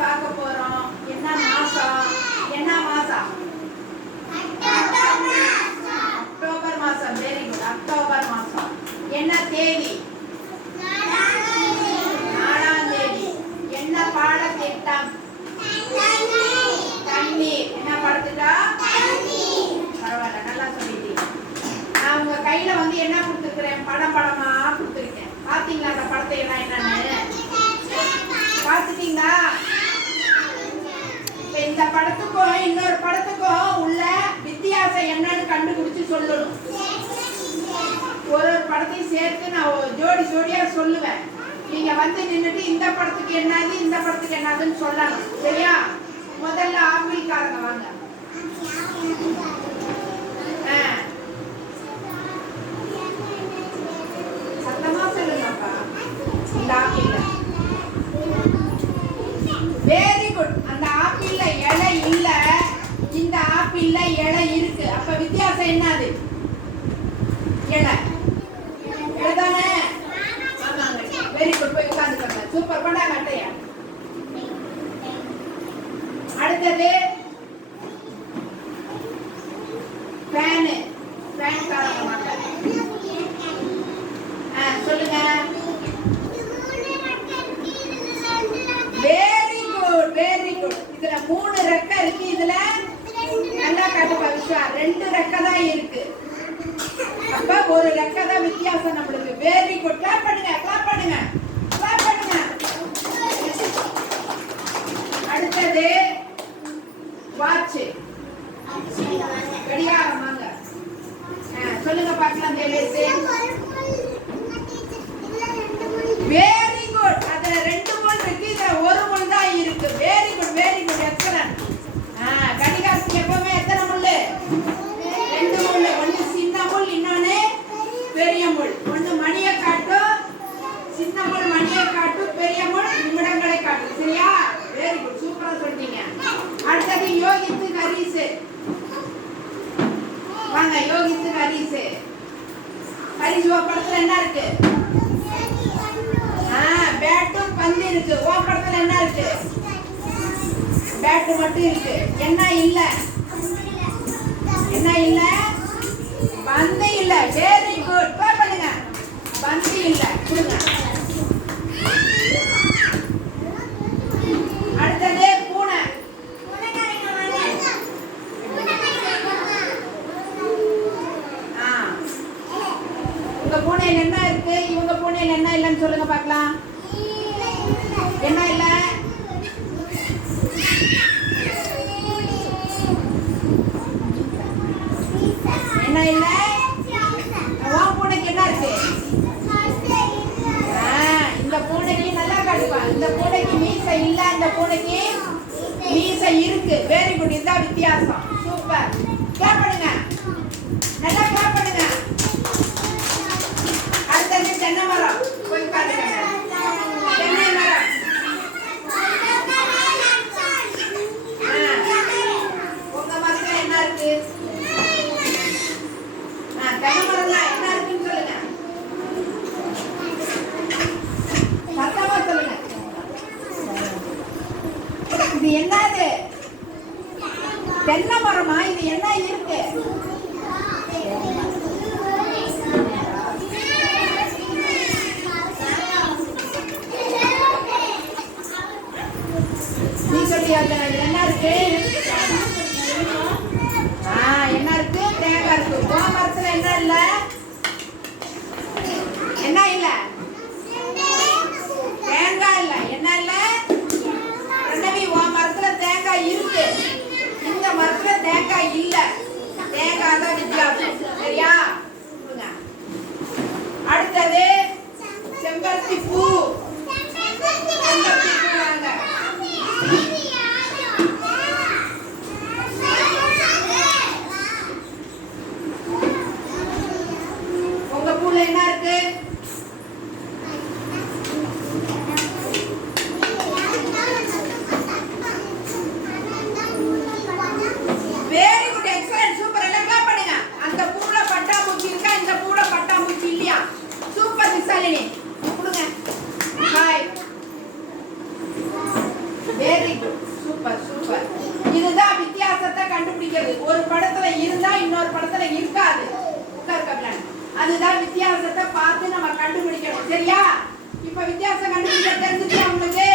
பார்க்க போறோம்? என்ன மாசம்? என்ன மாசம்? அக்டோபர் மாசம் வெரி குட் அக்டோபர் மாசம். என்ன தேதி? நாலாம் தேதி. என்ன பாடத்திட்டம்? தண்ணீர். என்ன படத்துட்டா? பரவாயில்ல நல்லா சொல்லிட்டீங்க. நான் உங்க கையில வந்து என்ன கொடுத்துருக்குறேன்? படம் படமா கொடுத்துருக்கேன் பாத்தீங்களா அந்த படத்தை எல்லாம் என்னன்னு பார்த்துட்டீங்களா இப்ப இந்த படத்துக்கும் இன்னொரு படத்துக்கும் உள்ள வித்தியாசம் என்னன்னு கண்டுபிடிச்சு சொல்லணும் ஒரு ஒரு படத்தையும் சேர்த்து நான் ஒரு ஜோடி ஜோடியா சொல்லுவேன். நீங்க வந்து நின்றுட்டு இந்த படத்துக்கு என்னது இந்த படத்துக்கு என்னதுன்னு சொல்லணும். சரியா? முதல்ல ஆப்பிள்காரங்க வாங்க. சத்தமா சொல்லுங்கப்பா. இந்த ஆப்பிள் வெரி குட் அந்த ஆப்பிள்ல இலை இல்ல. இந்த ஆப்பிள்ல இலை இருக்கு. அப்ப வித்தியாசம் என்னது? இலை தானே ஆமாங்க வெரி குட் போய் உட்காந்துக்கோங்க சூப்பர் கொண்டாங்க அட்டையா அடுத்தது ஃபேனு. ஃபேன் காரங்க மக்கள் ஆ சொல்லுங்க. வெரி குட் வெரி குட் இதுல மூணு ரெக்க இருக்கு இதுல. நல்லா காட்டுப்பா விஸ்வா. ரெண்டு ரெக்க தான் இருக்கு. அப்ப ஒரு ரெக்க தான் வித்தியாசம் நம்மளுக்கு. வெரி குட் கிளாப் பண்ணுங்க கிளாப் பண்ணுங்க அடுத்தது வாட்ச் கடிகாரம் வாங்க ஆ, சொல்லுங்க பார்க்கலாம் வெரி குட் அதுல ரெண்டு முள் இருக்கு. இதுல ஒரு முள் தான் இருக்கு. Very good very good excellent ஆ கடிகாரத்துக்கு எப்பவுமே எத்தனை முள் ரெண்டு முள் ஒன்னு சின்ன முள் இன்னொன்னு பெரிய முள். ஒன்னு மணியை காட்டும் சின்ன முள் மணியை காட்டும் பெரிய முள் நிமிடங்களை காட்டும் சரியா? வெரி குட் சூப்பரா சொல்லிட்டீங்க. அடுத்தது யோகித்து ஹரிஸ் வாங்க யோகித்து ஹரிஸ் படத்துல என்ன இருக்கு? ஆ பேட்டும் பந்து இருக்கு. ஓ படத்துல என்ன இருக்கு? பேட்டு மட்டும் இருக்கு. என்ன இல்லை என்ன இல்ல பந்து இல்ல வெரி குட் பா பண்ணுங்க பந்து இல்ல கொடுங்க அடுத்தது பூனை ஆ உங்க பூனையில என்ன இருக்கு இவங்க பூனையில என்ன இல்லைன்னு சொல்லுங்க பார்க்கலாம். என்ன இல்ல? என்ன இல்ல? உன் பூனைக்கு என்ன இருக்கு? ஆ, இந்த பூனைக்கு நல்லா காட்டுப்பா இந்த பூனைக்கு மீசை இல்லை இந்த பூனைக்கு மீசை இருக்கு. வெரி குட் இதுதான் வித்தியாசம். சூப்பர் கிளாப் பண்ணுங்க நல்லா கிளாப் பண்ணுங்க அடுத்தது தென்னை மரம் போய் உட்காருங்க தென்னை மரம் உங்க மரத்துல என்ன இருக்கு ஆ, தென்னை மரம்ல என்ன இருக்குன்னு சொல்லுங்க சத்தமா சொல்லுங்க இது என்னது தென்னை இது என்ன இருக்கு? நீ சொல்லியா என்ன இருக்கு? ஆ என்ன இருக்கு? தேங்காய் இருக்கு. கோமரத்துல என்ன இல்ல? என்ன இல்லை? நந்தினி கொடுங்க. Hi very good super super இதுதான் வித்தியாசத்தை கண்டுபிடிக்கிறது. ஒரு படத்துல இருந்தா இன்னொரு படத்துல இருக்காது. உட்கார் கபிலன் அதுதான் வித்தியாசத்தை பார்த்து நம்ம கண்டுபிடிக்கணும். சரியா? இப்ப வித்தியாசம் கண்டுபிடிக்க தெரிஞ்சுச்சு உங்களுக்கு?